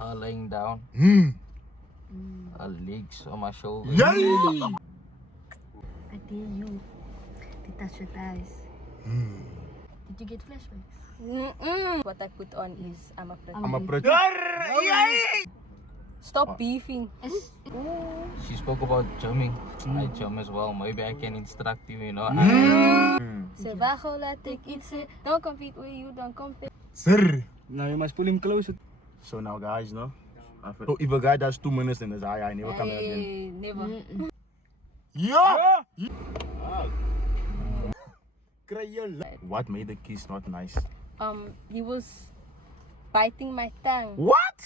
laying down. Legs on my shoulder. Yay! I dare you to touch your thighs. Did you get flashbacks? What I put on is I'm a pretty. I'm a protector. Stop beefing. She spoke about gymming. I gym as well. Maybe I can instruct you, you know. Say, bajo, laat ik iets. Don't compete with you, don't compete. Sir. Now you must pull him closer. So now guys, no? So if a guy does 2 minutes in his eye, I never come again. Hey, never. Yeah! What made the kiss not nice? He was biting my tongue. What?